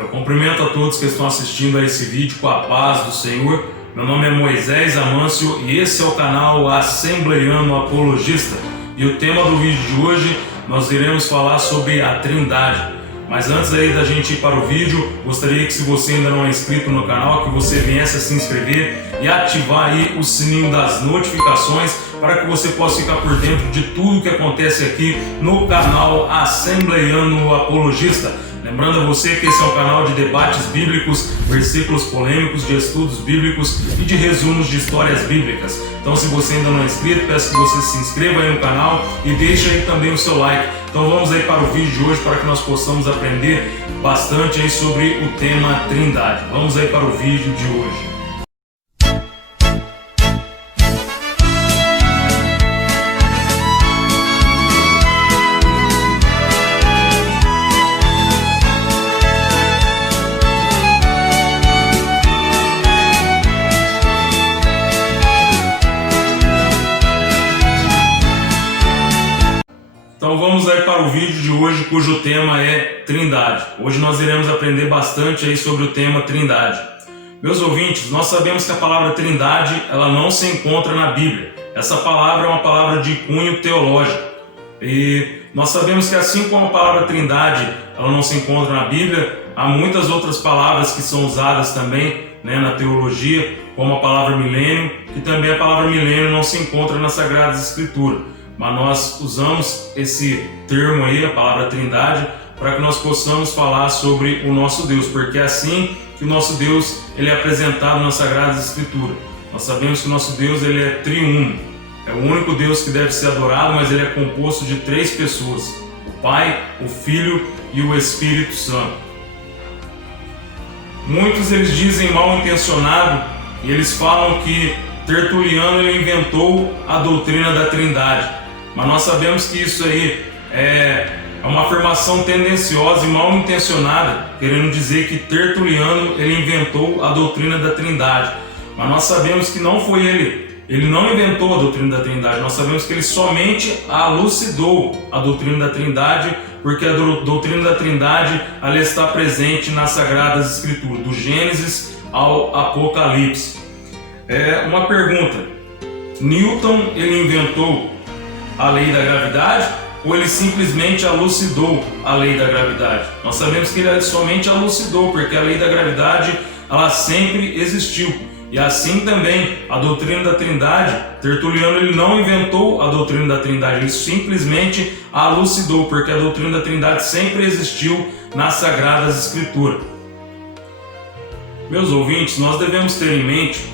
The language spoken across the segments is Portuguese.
Eu cumprimento a todos que estão assistindo a esse vídeo com a paz do Senhor. Meu nome é Moisés Amâncio e esse é o canal Assembleiano Apologista. E o tema do vídeo de hoje, nós iremos falar sobre a Trindade. Mas antes aí da gente ir para o vídeo, gostaria que, se você ainda não é inscrito no canal, que você viesse a se inscrever e ativar aí o sininho das notificações para que você possa ficar por dentro de tudo que acontece aqui no canal Assembleiano Apologista. Lembrando a você que esse é um canal de debates bíblicos, versículos polêmicos, de estudos bíblicos e de resumos de histórias bíblicas. Então, se você ainda não é inscrito, peço que você se inscreva aí no canal e deixe aí também o seu like. Então vamos aí para o vídeo de hoje para que nós possamos aprender bastante aí sobre o tema Trindade. Vamos aí para o vídeo de hoje. Então vamos aí para o vídeo de hoje, cujo tema é Trindade. Hoje nós iremos aprender bastante aí sobre o tema Trindade. Meus ouvintes, nós sabemos que a palavra Trindade, ela não se encontra na Bíblia. Essa palavra é uma palavra de cunho teológico. E nós sabemos que, assim como a palavra Trindade, ela não se encontra na Bíblia, há muitas outras palavras que são usadas também, na teologia, como a palavra milênio, que também a palavra milênio não se encontra nas Sagradas Escrituras. Mas nós usamos esse termo aí, a palavra Trindade, para que nós possamos falar sobre o nosso Deus, porque é assim que o nosso Deus ele é apresentado nas Sagradas Escrituras. Nós sabemos que o nosso Deus ele é triuno, é o único Deus que deve ser adorado, mas ele é composto de 3 pessoas: o Pai, o Filho e o Espírito Santo. Muitos eles dizem mal intencionado e eles falam que Tertuliano ele inventou a doutrina da Trindade. Mas nós sabemos que isso aí é uma afirmação tendenciosa e mal intencionada, querendo dizer que Tertuliano ele inventou a doutrina da Trindade. Mas nós sabemos que não foi ele. Ele não inventou a doutrina da Trindade. Nós sabemos que ele somente elucidou a doutrina da Trindade, porque a doutrina da Trindade ela está presente nas Sagradas Escrituras, do Gênesis ao Apocalipse. Uma pergunta: Newton ele inventou a lei da gravidade ou ele simplesmente elucidou a lei da gravidade? Nós sabemos que ele somente elucidou, porque a lei da gravidade ela sempre existiu. E assim também a doutrina da Trindade, Tertuliano ele não inventou a doutrina da Trindade, ele simplesmente a elucidou, porque a doutrina da Trindade sempre existiu nas Sagradas Escrituras. Meus ouvintes, nós devemos ter em mente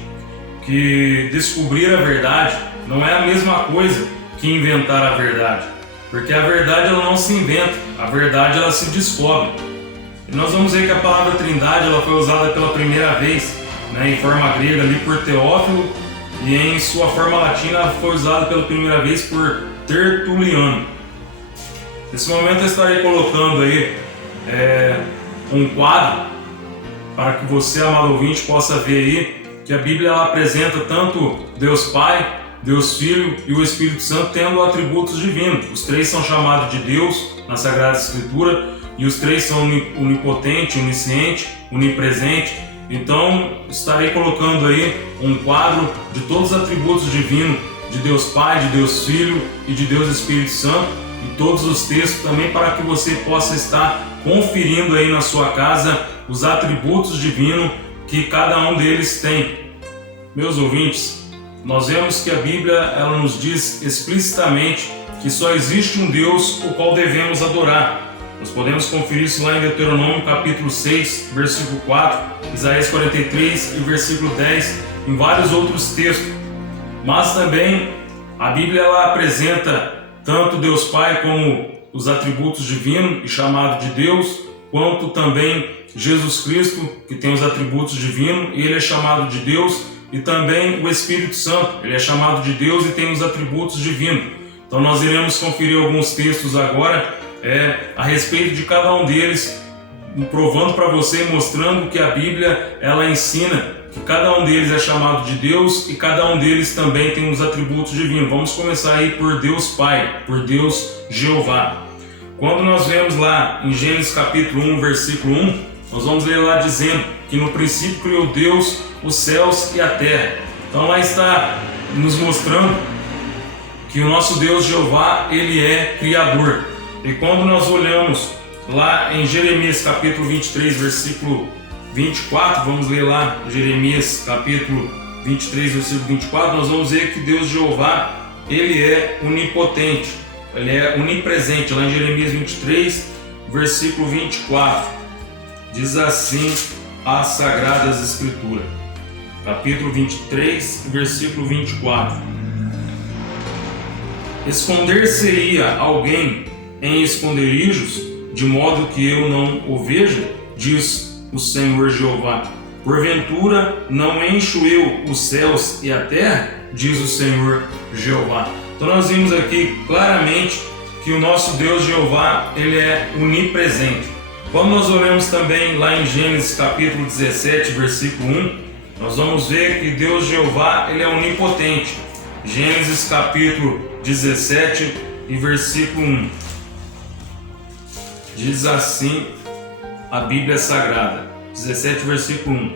que descobrir a verdade não é a mesma coisa que inventar a verdade, porque a verdade ela não se inventa, a verdade ela se descobre. E nós vamos ver que a palavra Trindade ela foi usada pela primeira vez, em forma grega ali por Teófilo, e em sua forma latina ela foi usada pela primeira vez por Tertuliano. Nesse momento eu estarei colocando aí um quadro para que você, amado ouvinte, possa ver aí que a Bíblia ela apresenta tanto Deus Pai, Deus Filho e o Espírito Santo tendo atributos divinos. Os 3 são chamados de Deus na Sagrada Escritura e os 3 são onipotente, onisciente, onipresente. Então estarei colocando aí um quadro de todos os atributos divinos de Deus Pai, de Deus Filho e de Deus Espírito Santo, e todos os textos também para que você possa estar conferindo aí na sua casa os atributos divinos que cada um deles tem. Meus ouvintes, nós vemos que a Bíblia ela nos diz explicitamente que só existe um Deus o qual devemos adorar. Nós podemos conferir isso lá em Deuteronômio capítulo 6, versículo 4, Isaías 43 e versículo 10, em vários outros textos. Mas também a Bíblia ela apresenta tanto Deus Pai como os atributos divinos e chamado de Deus, quanto também Jesus Cristo, que tem os atributos divinos e ele é chamado de Deus, e também o Espírito Santo, ele é chamado de Deus e tem os atributos divinos. Então nós iremos conferir alguns textos agora a respeito de cada um deles, provando para você, mostrando que a Bíblia ela ensina que cada um deles é chamado de Deus e cada um deles também tem os atributos divinos. Vamos começar aí por Deus Pai, por Deus Jeová. Quando nós vemos lá em Gênesis capítulo 1, versículo 1, nós vamos ler lá dizendo que no princípio criou Deus os céus e a terra. Então lá está nos mostrando que o nosso Deus Jeová, ele é criador. E quando nós olhamos lá em Jeremias capítulo 23, versículo 24, vamos ler lá Jeremias capítulo 23, versículo 24, nós vamos ver que Deus Jeová, ele é onipotente, ele é onipresente. Lá em Jeremias 23, versículo 24, diz assim as Sagradas Escrituras, capítulo 23, versículo 24: Esconder-se-ia alguém em esconderijos, de modo que eu não o veja, diz o Senhor Jeová. Porventura não encho eu os céus e a terra, diz o Senhor Jeová. Então nós vimos aqui claramente que o nosso Deus Jeová, ele é onipresente. Quando nós olhamos também lá em Gênesis capítulo 17, versículo 1, nós vamos ver que Deus Jeová, ele é onipotente. Gênesis capítulo 17 e versículo 1. Diz assim a Bíblia Sagrada, 17, versículo 1.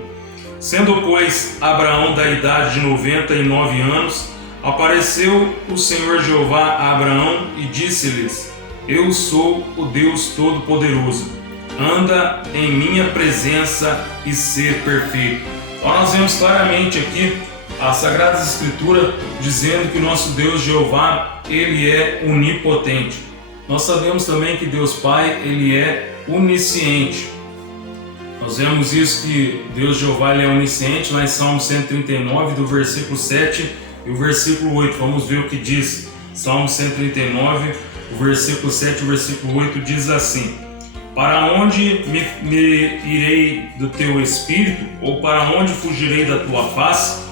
Sendo, pois, Abraão da idade de 99 anos, apareceu o Senhor Jeová a Abraão e disse-lhes: Eu sou o Deus Todo-Poderoso, anda em minha presença e ser perfeito. Então nós vemos claramente aqui as Sagradas Escrituras dizendo que nosso Deus Jeová, ele é onipotente. Nós sabemos também que Deus Pai, ele é onisciente. Nós vemos isso, que Deus Jeová, ele é onisciente, lá em Salmo 139, do versículo 7 e o versículo 8. Vamos ver o que diz. Salmo 139, o versículo 7 e o versículo 8 diz assim: Para onde me irei do teu espírito, ou para onde fugirei da tua face?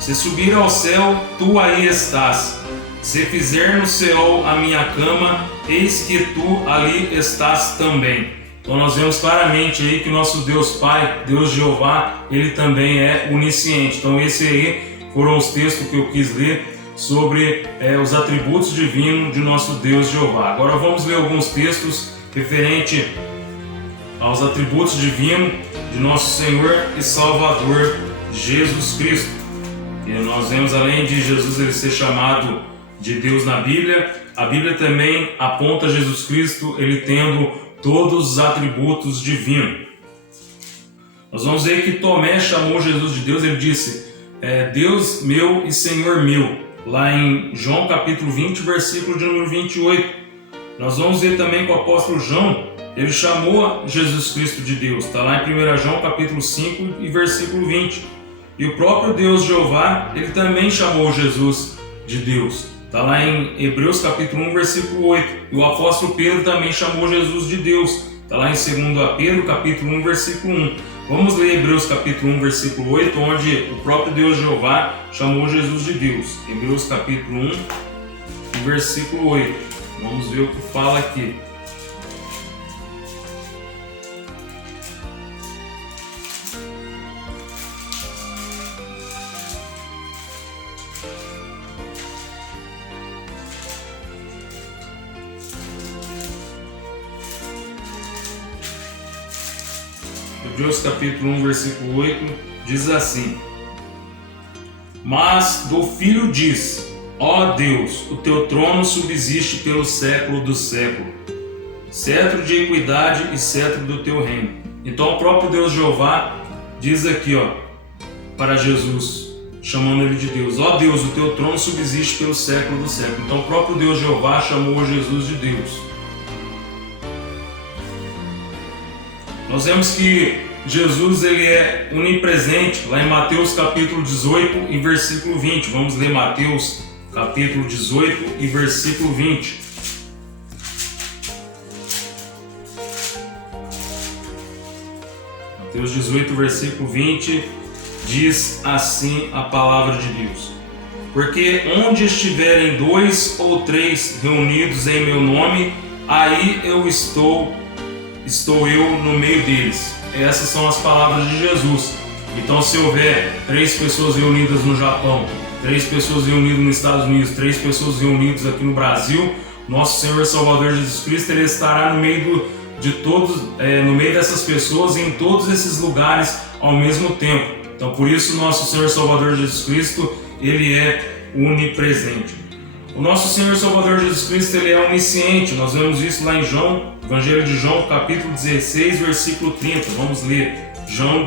Se subir ao céu, tu aí estás. Se fizer no céu a minha cama, eis que tu ali estás também. Então nós vemos claramente aí que nosso Deus Pai, Deus Jeová, ele também é onisciente. Então esses aí foram os textos que eu quis ler sobre os atributos divinos de nosso Deus Jeová. Agora vamos ler alguns textos referente aos atributos divinos de nosso Senhor e Salvador Jesus Cristo. E nós vemos, além de Jesus ele ser chamado de Deus na Bíblia, a Bíblia também aponta Jesus Cristo ele tendo todos os atributos divinos. Nós vamos ver que Tomé chamou Jesus de Deus, ele disse: Deus meu e Senhor meu, lá em João capítulo 20, versículo de número 28. Nós vamos ver também que o apóstolo João, ele chamou Jesus Cristo de Deus, está lá em 1 João capítulo 5 e versículo 20. E o próprio Deus Jeová, ele também chamou Jesus de Deus. Está lá em Hebreus capítulo 1, versículo 8. E o apóstolo Pedro também chamou Jesus de Deus. Está lá em 2 Pedro capítulo 1, versículo 1. Vamos ler Hebreus capítulo 1, versículo 8, onde o próprio Deus Jeová chamou Jesus de Deus. Hebreus capítulo 1, versículo 8. Vamos ver o que fala aqui. Hebreus capítulo 1, versículo 8, diz assim: Mas do Filho diz: Ó Deus, o teu trono subsiste pelo século do século, cetro de equidade e cetro do teu reino. Então o próprio Deus Jeová diz aqui, para Jesus, chamando ele de Deus: Ó Deus, o teu trono subsiste pelo século do século. Então o próprio Deus Jeová chamou Jesus de Deus. Nós vemos que Jesus ele é onipresente, lá em Mateus capítulo 18 e versículo 20. Vamos ler Mateus capítulo 18 e versículo 20. Mateus 18, versículo 20, diz assim a palavra de Deus: Porque onde estiverem 2 ou 3 reunidos em meu nome, aí eu estou eu no meio deles. Essas são as palavras de Jesus. Então, se houver 3 pessoas reunidas no Japão, 3 pessoas reunidas nos Estados Unidos, 3 pessoas reunidas aqui no Brasil, nosso Senhor e Salvador Jesus Cristo ele estará no meio de todos, no meio dessas pessoas e em todos esses lugares ao mesmo tempo. Então, por isso, nosso Senhor Salvador Jesus Cristo, ele é onipresente. O nosso Senhor Salvador Jesus Cristo, ele é onisciente. Nós vemos isso lá em João, Evangelho de João, capítulo 16, versículo 30. Vamos ler João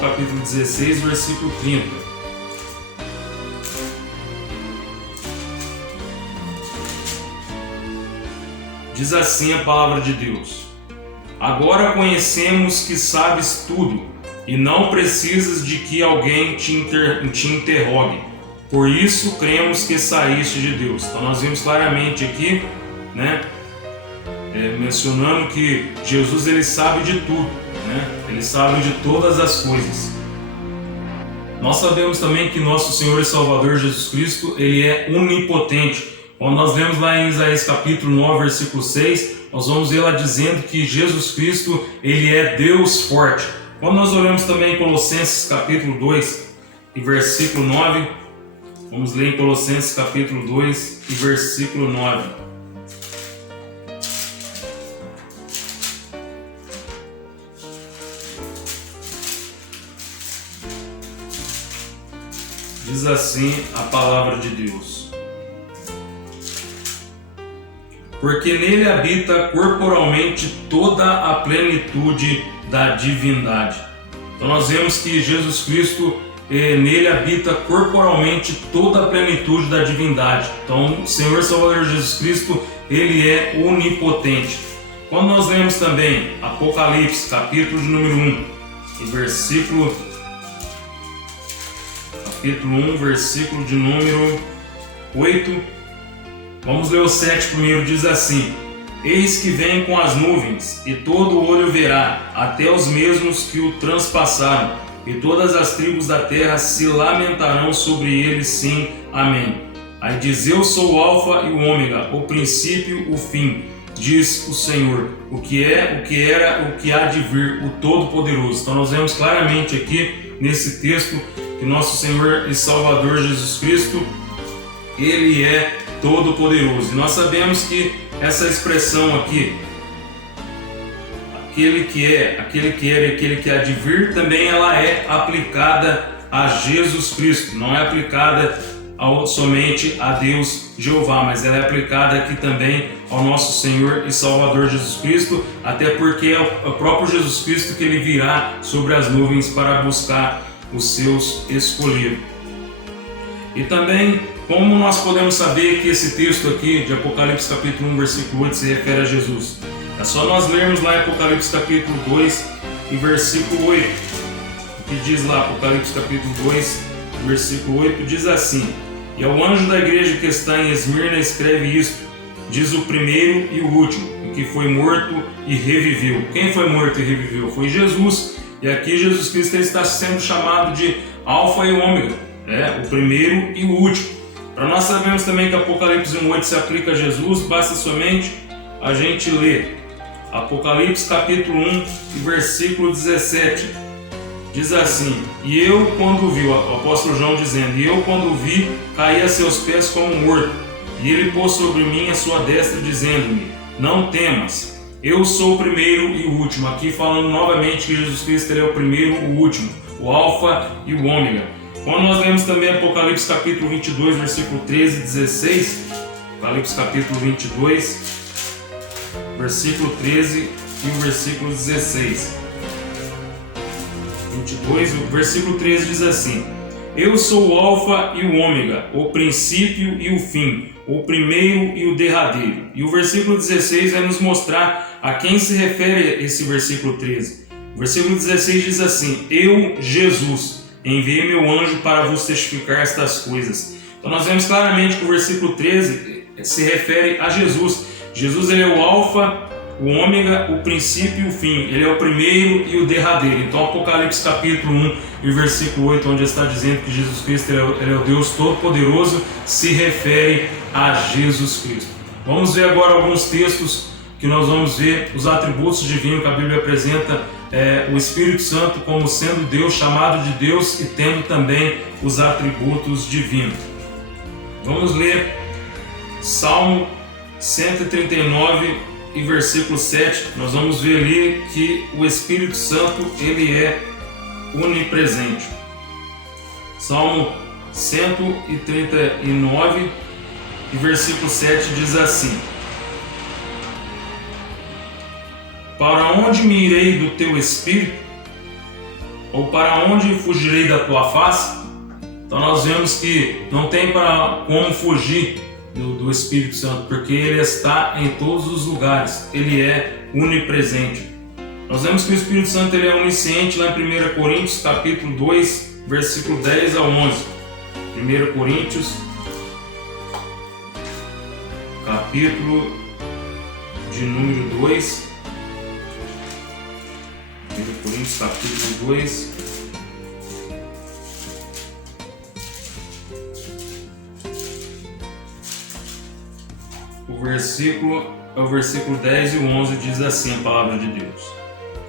capítulo 16, versículo 30. Diz assim a palavra de Deus: agora conhecemos que sabes tudo e não precisas de que alguém te interrogue. Por isso cremos que saíste de Deus. Então nós vimos claramente aqui, mencionando que Jesus, ele sabe de tudo, Ele sabe de todas as coisas. Nós sabemos também que nosso Senhor e Salvador Jesus Cristo, ele é onipotente. Quando nós lemos lá em Isaías capítulo 9, versículo 6, nós vamos ver lá dizendo que Jesus Cristo, ele é Deus forte. Quando nós olhamos também em Colossenses capítulo 2 e versículo 9, vamos ler em Colossenses capítulo 2 e versículo 9. Diz assim a palavra de Deus: porque nele habita corporalmente toda a plenitude da divindade. Então nós vemos que Jesus Cristo, nele habita corporalmente toda a plenitude da divindade. Então o Senhor Salvador Jesus Cristo, ele é onipotente. Quando nós lemos também Apocalipse, capítulo de número 1, e capítulo 1, versículo de número 8, vamos ler o 7 primeiro. Diz assim: eis que vem com as nuvens, e todo olho verá, até os mesmos que o transpassaram, e todas as tribos da terra se lamentarão sobre ele, sim, amém. Aí diz: eu sou o alfa e o ômega, o princípio, o fim, diz o Senhor, o que é, o que era, o que há de vir, o Todo-Poderoso. Então nós vemos claramente aqui nesse texto que nosso Senhor e Salvador Jesus Cristo, ele é Todo-Poderoso. E nós sabemos que essa expressão aqui, aquele que é, aquele que era e aquele que há de vir, também ela é aplicada a Jesus Cristo. Não é aplicada somente a Deus Jeová, mas ela é aplicada aqui também ao nosso Senhor e Salvador Jesus Cristo, até porque é o próprio Jesus Cristo que ele virá sobre as nuvens para buscar os seus escolhidos. E também, como nós podemos saber que esse texto aqui de Apocalipse capítulo 1, versículo 8 se refere a Jesus? É só nós lermos lá em Apocalipse capítulo 2 e versículo 8. O que diz lá, Apocalipse capítulo 2, versículo 8, diz assim: e ao anjo da igreja que está em Esmirna escreve isto, diz o primeiro e o último, o que foi morto e reviveu. Quem foi morto e reviveu? Foi Jesus. E aqui Jesus Cristo está sendo chamado de Alfa e Ômega, o primeiro e o último. Para nós sabemos também que Apocalipse 1:8 se aplica a Jesus, basta somente a gente ler Apocalipse capítulo 1 e versículo 17. Diz assim: e eu quando vi, o apóstolo João dizendo, e eu quando vi, caí a seus pés como morto, e ele pôs sobre mim a sua destra, dizendo-me: não temas, eu sou o primeiro e o último. Aqui falando novamente que Jesus Cristo, ele é o primeiro e o último, o Alfa e o Ômega. Quando nós lemos também Apocalipse capítulo 22, versículo 13 e 16, Apocalipse capítulo 22, versículo 13 e o versículo 16. 22, o versículo 13 diz assim: eu sou o Alfa e o Ômega, o princípio e o fim, o primeiro e o derradeiro. E o versículo 16 vai nos mostrar a quem se refere esse versículo 13. O versículo 16 diz assim: eu, Jesus, enviei meu anjo para vos testificar estas coisas. Então nós vemos claramente que o versículo 13 se refere a Jesus. Jesus, ele é o Alfa, o Ômega, o princípio e o fim. Ele é o primeiro e o derradeiro. Então Apocalipse capítulo 1 e versículo 8, onde está dizendo que Jesus Cristo ele é o Deus Todo-Poderoso, se refere a Jesus Cristo. Vamos ver agora alguns textos que nós vamos ver os atributos divinos que a Bíblia apresenta, o Espírito Santo como sendo Deus, chamado de Deus, e tendo também os atributos divinos. Vamos ler Salmo 139, e versículo 7, nós vamos ver ali que o Espírito Santo ele é onipresente. Salmo 139 e versículo 7 diz assim: para onde me irei do teu Espírito? Ou para onde fugirei da tua face? Então nós vemos que não tem para como fugir do Espírito Santo, porque ele está em todos os lugares, ele é onipresente. Nós vemos que o Espírito Santo ele é onisciente lá em 1 Coríntios capítulo 2, versículo 10 a 11. 1 Coríntios capítulo de número 2. 1 Coríntios capítulo 2. O versículo 10 e o 11 diz assim a palavra de Deus: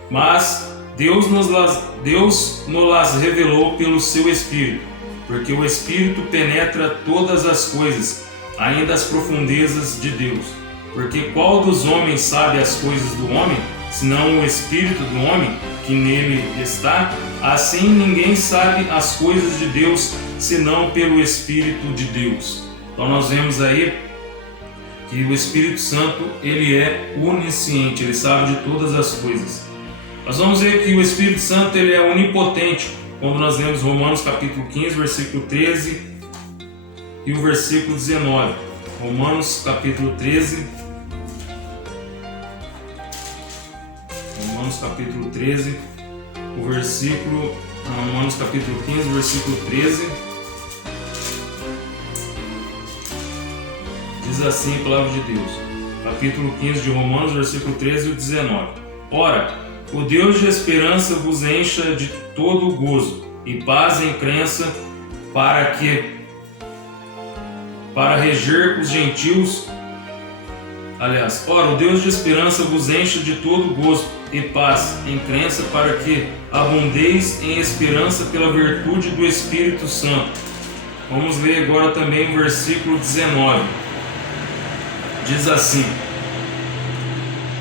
mas Deus nos las revelou pelo seu Espírito, porque o Espírito penetra todas as coisas, ainda as profundezas de Deus. Porque qual dos homens sabe as coisas do homem, senão o Espírito do homem que nele está? Assim ninguém sabe as coisas de Deus, senão pelo Espírito de Deus. Então nós vemos aí que o Espírito Santo ele é onisciente, ele sabe de todas as coisas. Nós vamos ver que o Espírito Santo ele é onipotente, quando nós lemos Romanos capítulo 15, versículo 13 e o versículo 19. Romanos capítulo 13, Romanos capítulo 13, o versículo, Romanos capítulo 15, versículo 13. Diz assim a palavra de Deus, capítulo 15 de Romanos, versículo 13 e 19. Ora, o Deus de esperança vos encha de todo o gozo e paz em crença, para reger os gentios. Ora, o Deus de esperança vos encha de todo o gozo e paz em crença, para que abundeis em esperança pela virtude do Espírito Santo. Vamos ler agora também o versículo 19. Diz assim: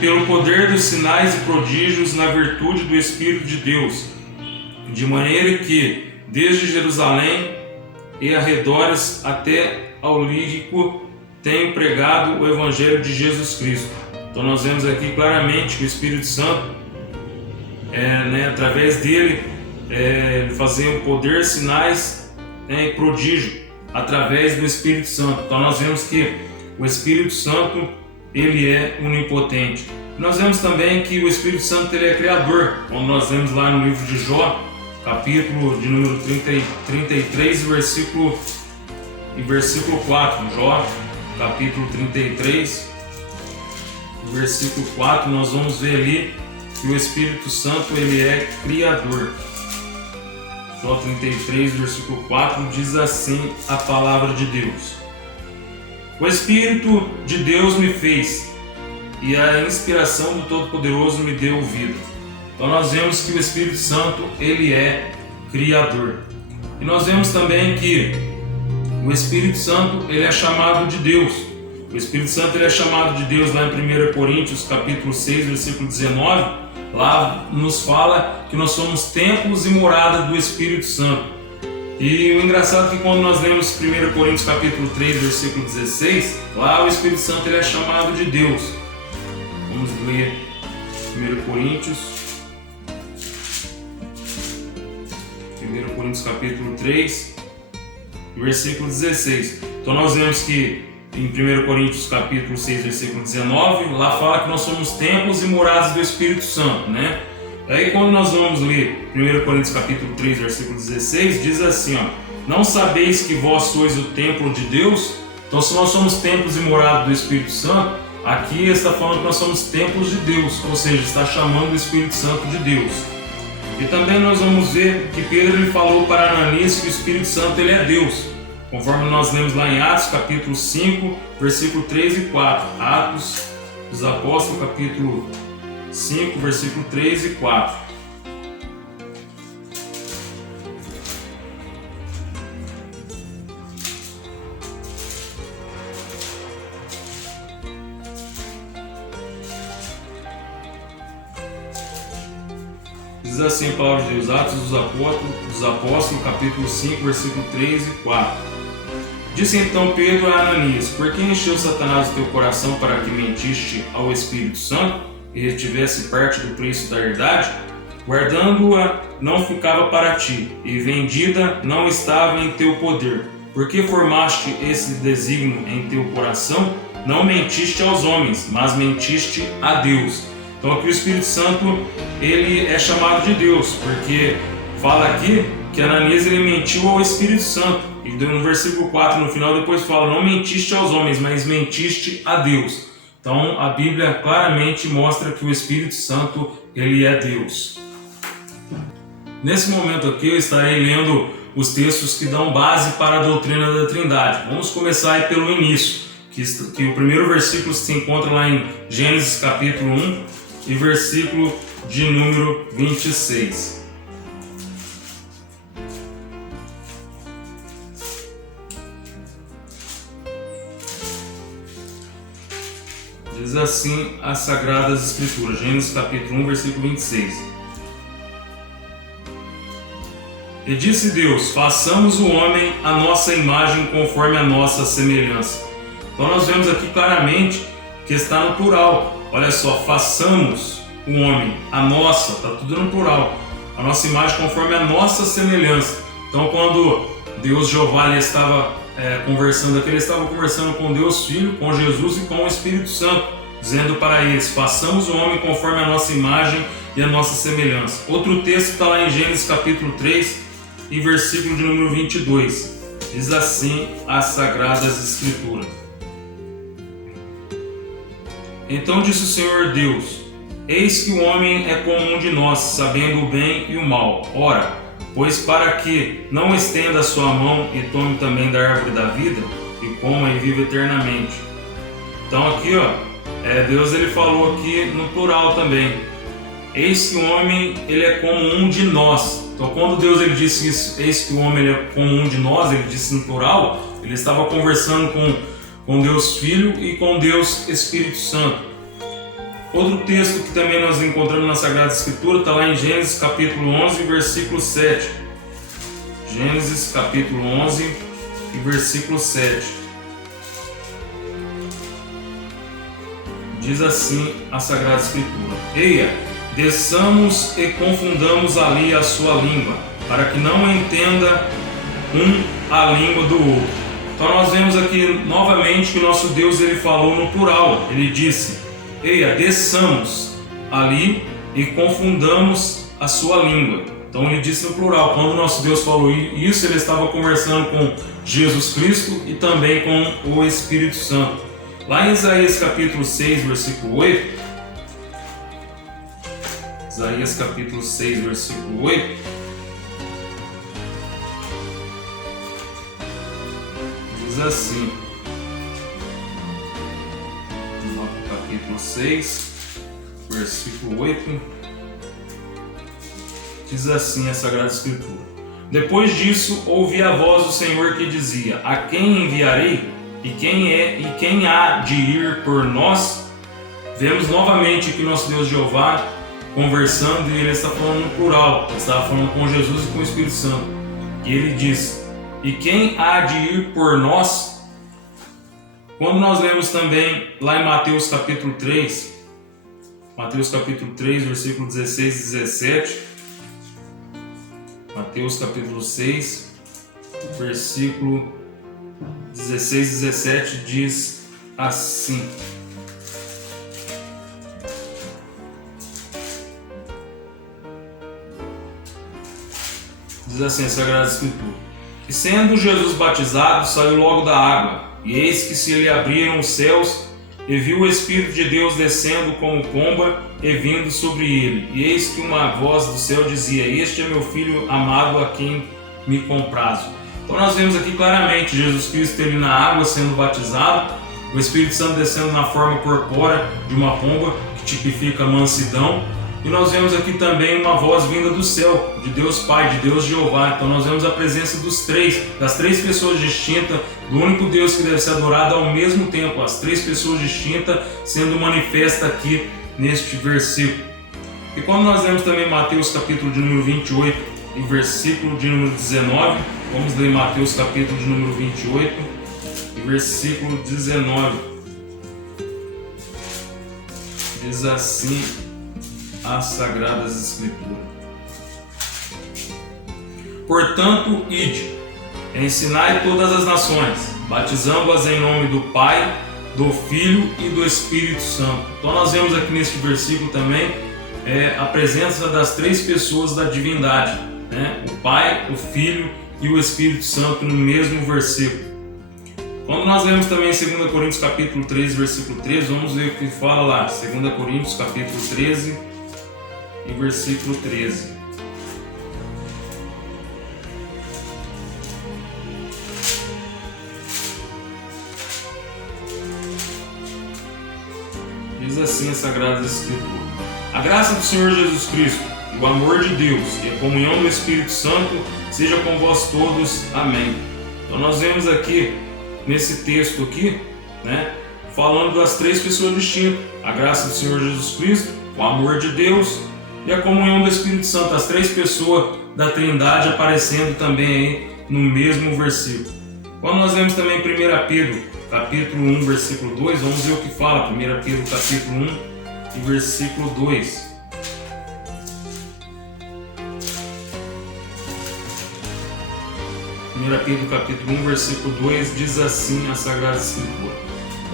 pelo poder dos sinais e prodígios na virtude do Espírito de Deus, de maneira que, desde Jerusalém e arredores até ao Lírico, tenho pregado o Evangelho de Jesus Cristo. Então nós vemos aqui claramente que o Espírito Santo, através dele, fazia o poder, sinais e prodígio, através do Espírito Santo. Então nós vemos que o Espírito Santo ele é onipotente. Nós vemos também que o Espírito Santo ele é criador, como nós vemos lá no livro de Jó, capítulo de número 33, versículo 4. Jó, capítulo 33, versículo 4, nós vamos ver ali que o Espírito Santo ele é criador. Jó 33, versículo 4 diz assim a palavra de Deus: o Espírito de Deus me fez, e a inspiração do Todo-Poderoso me deu vida. Então nós vemos que o Espírito Santo ele é criador. E nós vemos também que o Espírito Santo ele é chamado de Deus. O Espírito Santo ele é chamado de Deus lá em 1 Coríntios capítulo 6, versículo 19. Lá nos fala que nós somos templos e morada do Espírito Santo. E o engraçado é que quando nós lemos 1 Coríntios capítulo 3, versículo 16, lá o Espírito Santo ele é chamado de Deus. Vamos ler 1 Coríntios capítulo 3, versículo 16. Então nós vemos que em 1 Coríntios capítulo 6, versículo 19, lá fala que nós somos templos e moradas do Espírito Santo, né? Aí quando nós vamos ler 1 Coríntios capítulo 3, versículo 16, diz assim, não sabeis que vós sois o templo de Deus? Então se nós somos templos e morados do Espírito Santo, aqui está falando que nós somos templos de Deus, ou seja, está chamando o Espírito Santo de Deus. E também nós vamos ver que Pedro ele falou para Ananias que o Espírito Santo ele é Deus, conforme nós lemos lá em Atos capítulo 5, versículo 3 e 4. Atos dos Apóstolos capítulo 5, versículo 3 e 4. Diz assim a palavra de Deus, Atos dos Apóstolos, capítulo 5, versículo 3 e 4. Disse então Pedro a Ananias: por que encheu Satanás o teu coração para que mentiste ao Espírito Santo e retivesse parte do preço da herdade? Guardando-a não ficava para ti, e vendida não estava em teu poder. Porque formaste esse desígnio em teu coração? Não mentiste aos homens, mas mentiste a Deus. Então aqui o Espírito Santo, ele é chamado de Deus, porque fala aqui que Ananias ele mentiu ao Espírito Santo. E no versículo 4, no final, depois fala, não mentiste aos homens, mas mentiste a Deus. Então a Bíblia claramente mostra que o Espírito Santo, ele é Deus. Nesse momento aqui eu estarei lendo os textos que dão base para a doutrina da Trindade. Vamos começar aí pelo início, que o primeiro versículo se encontra lá em Gênesis capítulo 1 e versículo de número 26. Diz assim as Sagradas Escrituras, Gênesis capítulo 1, versículo 26. E disse Deus, façamos o homem à nossa imagem conforme a nossa semelhança. Então nós vemos aqui claramente que está no plural. Olha só, façamos o homem, a nossa, está tudo no plural. A nossa imagem conforme a nossa semelhança. Então quando Deus Jeová ele estava conversando aqui, ele estava conversando com Deus Filho, com Jesus e com o Espírito Santo, dizendo para eles, façamos o homem conforme a nossa imagem e a nossa semelhança. Outro texto está lá em Gênesis capítulo 3, e versículo de número 22, diz assim as Sagradas Escrituras. Então disse o Senhor Deus, eis que o homem é como um de nós, sabendo o bem e o mal. Ora, pois para que não estenda a sua mão e tome também da árvore da vida, e coma e viva eternamente. Então aqui Deus ele falou aqui no plural também. Eis que o homem ele é como um de nós. Então quando Deus ele disse isso, eis que o homem ele é como um de nós, ele disse no plural, ele estava conversando com Deus Filho e com Deus Espírito Santo. Outro texto que também nós encontramos na Sagrada Escritura está lá em Gênesis capítulo 11, versículo 7. Gênesis capítulo 11 e versículo 7. Diz assim a Sagrada Escritura: eia, desçamos e confundamos ali a sua língua, para que não entenda a língua do outro. Então nós vemos aqui novamente que o nosso Deus ele falou no plural. Ele disse, eia, desçamos ali e confundamos a sua língua. Então ele disse no plural. Quando o nosso Deus falou isso, ele estava conversando com Jesus Cristo e também com o Espírito Santo. Lá em Isaías capítulo 6, versículo 8, Isaías capítulo 6, versículo 8, diz assim, no capítulo 6, versículo 8, diz assim a Sagrada Escritura: depois disso ouvi a voz do Senhor que dizia, a quem enviarei? E quem há de ir por nós? Vemos novamente que nosso Deus Jeová conversando e ele está falando no plural, ele estava falando com Jesus e com o Espírito Santo. E ele diz, e quem há de ir por nós? Quando nós lemos também lá em Mateus capítulo 3, versículo 16 e 17, Mateus capítulo 6, versículo 16 e 17 diz assim, diz assim a Sagrada Escritura: e sendo Jesus batizado, saiu logo da água, e eis que se lhe abriram os céus, e viu o Espírito de Deus descendo como pomba e vindo sobre ele. E eis que uma voz do céu dizia, este é meu Filho amado a quem me comprazo. Então nós vemos aqui claramente Jesus Cristo ele na água sendo batizado, o Espírito Santo descendo na forma corpórea de uma pomba, que tipifica a mansidão. E nós vemos aqui também uma voz vinda do céu, de Deus Pai, de Deus Jeová. Então nós vemos a presença das três pessoas distintas, do único Deus que deve ser adorado ao mesmo tempo, as três pessoas distintas sendo manifestas aqui neste versículo. E quando nós lemos também Mateus capítulo de número 28 e versículo de número 19, vamos ler Mateus capítulo de número 28 e versículo 19. Diz assim as Sagradas Escrituras: Portanto, ide, ensinai todas as nações, batizando-as em nome do Pai, do Filho e do Espírito Santo. Então nós vemos aqui neste versículo também a presença das três pessoas da divindade, né? O Pai, o Filho e o Espírito Santo no mesmo versículo. Quando nós lemos também 2 Coríntios capítulo 13, versículo 13, vamos ver o que fala lá. 2 Coríntios capítulo 13 e versículo 13. Diz assim as Sagradas Escrituras: A graça do Senhor Jesus Cristo, e o amor de Deus e a comunhão do Espírito Santo seja com vós todos. Amém. Então nós vemos aqui, nesse texto aqui, né, falando das três pessoas distintas: a graça do Senhor Jesus Cristo, o amor de Deus e a comunhão do Espírito Santo. As três pessoas da Trindade aparecendo também aí no mesmo versículo. Quando nós lemos também 1 Pedro capítulo 1, versículo 2, vamos ver o que fala. 1 Pedro capítulo 1 e versículo 2. 1 Pedro capítulo 1, versículo 2, diz assim a Sagrada Escritura: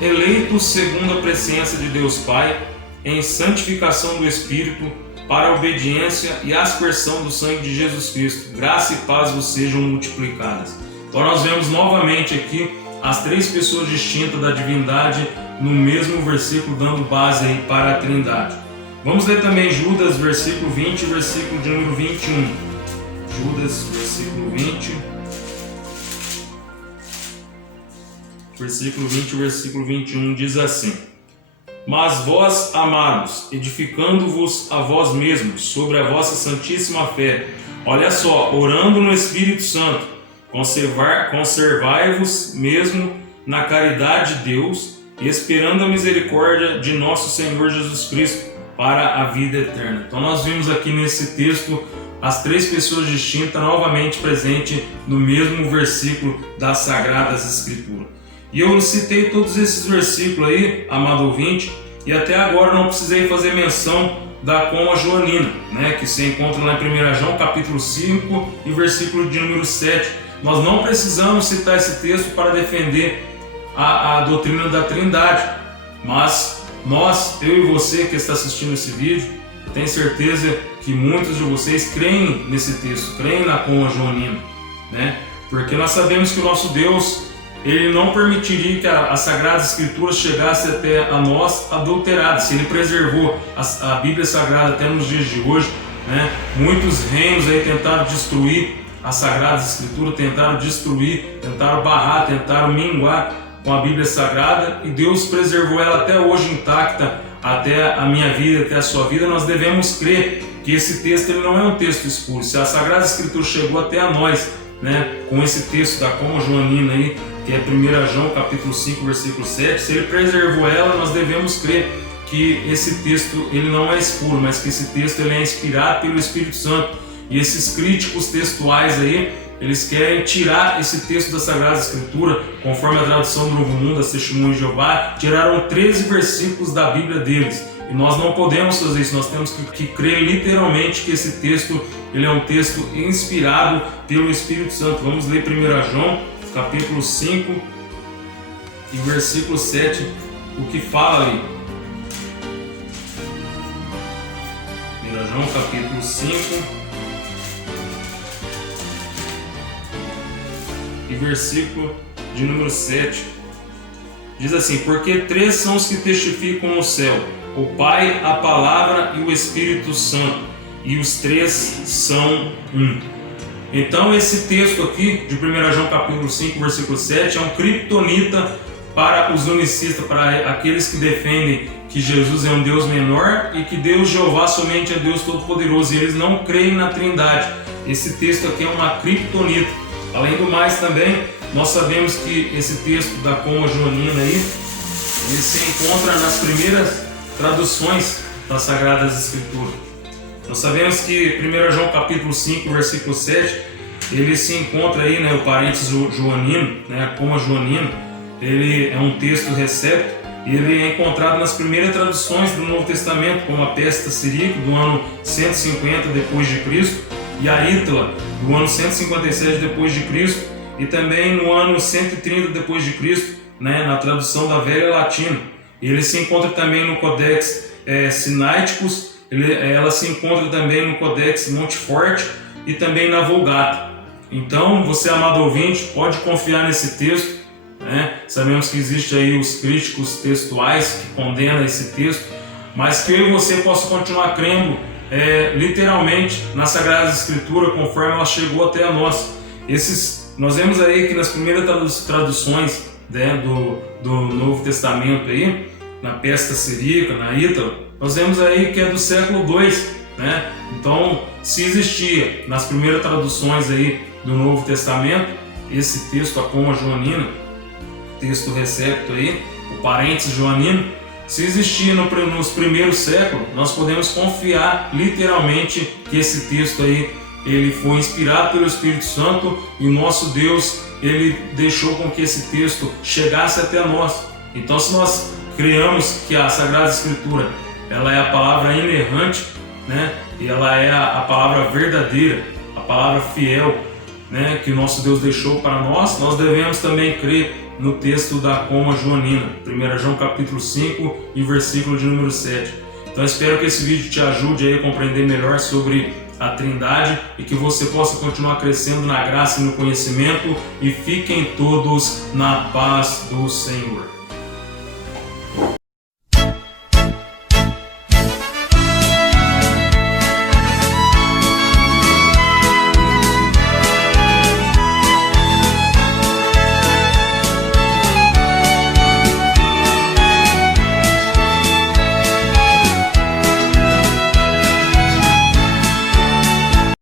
Eleitos segundo a presciência de Deus Pai, em santificação do Espírito, para a obediência e aspersão do sangue de Jesus Cristo, graça e paz vos sejam multiplicadas. Então nós vemos novamente aqui as três pessoas distintas da divindade no mesmo versículo, dando base aí para a Trindade. Vamos ler também Judas, versículo 20, versículo de número 21. Judas, versículo 20. Versículo 20, versículo 21 diz assim: Mas vós, amados, edificando-vos a vós mesmos sobre a vossa santíssima fé, olha só, orando no Espírito Santo, conservai-vos mesmo na caridade de Deus e esperando a misericórdia de nosso Senhor Jesus Cristo para a vida eterna. Então nós vimos aqui nesse texto as três pessoas distintas novamente presentes no mesmo versículo das Sagradas Escrituras. E eu citei todos esses versículos aí, amado ouvinte, e até agora não precisei fazer menção da Coma Joanina, né, que se encontra lá em 1 João capítulo 5 e versículo de número 7. Nós não precisamos citar esse texto para defender a doutrina da Trindade, mas nós, eu e você que está assistindo esse vídeo, eu tenho certeza que muitos de vocês creem nesse texto, creem na Coma Joanina, né? Porque nós sabemos que o nosso Deus, Ele não permitiria que as Sagradas Escrituras chegassem até a nós adulteradas. Se Ele preservou a Bíblia Sagrada até nos dias de hoje, né? Muitos reinos aí tentaram destruir as Sagradas Escrituras, tentaram destruir, tentaram barrar, tentaram minguar com a Bíblia Sagrada, e Deus preservou ela até hoje intacta, até a minha vida, até a sua vida. Nós devemos crer que esse texto ele não é um texto escuro. Se a Sagrada Escritura chegou até a nós, né, com esse texto da Coma Joanina aí, que é 1 João capítulo 5, versículo 7, se Ele preservou ela, nós devemos crer que esse texto ele não é escuro, mas que esse texto ele é inspirado pelo Espírito Santo. E esses críticos textuais aí, eles querem tirar esse texto da Sagrada Escritura, conforme a tradução do Novo Mundo, das Testemunhas de Jeová, tiraram 13 versículos da Bíblia deles. E nós não podemos fazer isso, nós temos que crer literalmente que esse texto ele é um texto inspirado pelo Espírito Santo. Vamos ler 1 João, capítulo 5 e versículo 7, o que fala aí. 1 João, capítulo 5 e versículo de número 7. Diz assim: Porque três são os que testificam no céu, o Pai, a Palavra e o Espírito Santo, e os três são um. Então esse texto aqui de 1 João capítulo 5, versículo 7 é um criptonita para os unicistas, para aqueles que defendem que Jesus é um Deus menor e que Deus Jeová somente é Deus Todo-Poderoso, e eles não creem na Trindade. Esse texto aqui é uma criptonita. Além do mais também, nós sabemos que esse texto da Coma Joanina aí, ele se encontra nas primeiras traduções das Sagradas Escrituras. Nós sabemos que 1 João capítulo 5, versículo 7, ele se encontra aí, né, o parênteses joanino, né, a coma joanina, ele é um texto recepto e ele é encontrado nas primeiras traduções do Novo Testamento, como a Pesta Ciríaco, do ano 150 depois de Cristo, e a Ítala, do ano 157 depois de Cristo, e também no ano 130 depois de Cristo, né, na tradução da Velha Latina. Ele se encontra também no Codex Sinaiticus, ela se encontra também no Codex Monteforte e também na Vulgata. Então, você, amado ouvinte, pode confiar nesse texto, né? Sabemos que existem aí os críticos textuais que condenam esse texto, mas que eu e você possa continuar crendo literalmente na Sagrada Escritura conforme ela chegou até a nós. Nós vemos aí que nas primeiras traduções, né, do Novo Testamento aí, na Pesta Ciríaca, na Ítala, nós vemos aí que é do século II, né? Então, se existia nas primeiras traduções aí do Novo Testamento esse texto, a coma joanina, texto recepto aí, o parênteses joanino, se existia nos primeiros séculos, nós podemos confiar literalmente que esse texto aí ele foi inspirado pelo Espírito Santo e o nosso Deus ele deixou com que esse texto chegasse até nós. Então, se nós cremos que a Sagrada Escritura ela é a palavra inerrante, né, e ela é a palavra verdadeira, a palavra fiel, né, que o nosso Deus deixou para nós, nós devemos também crer no texto da coma joanina, 1 João capítulo 5 e versículo de número 7. Então espero que esse vídeo te ajude aí a compreender melhor sobre a Trindade e que você possa continuar crescendo na graça e no conhecimento, e fiquem todos na paz do Senhor.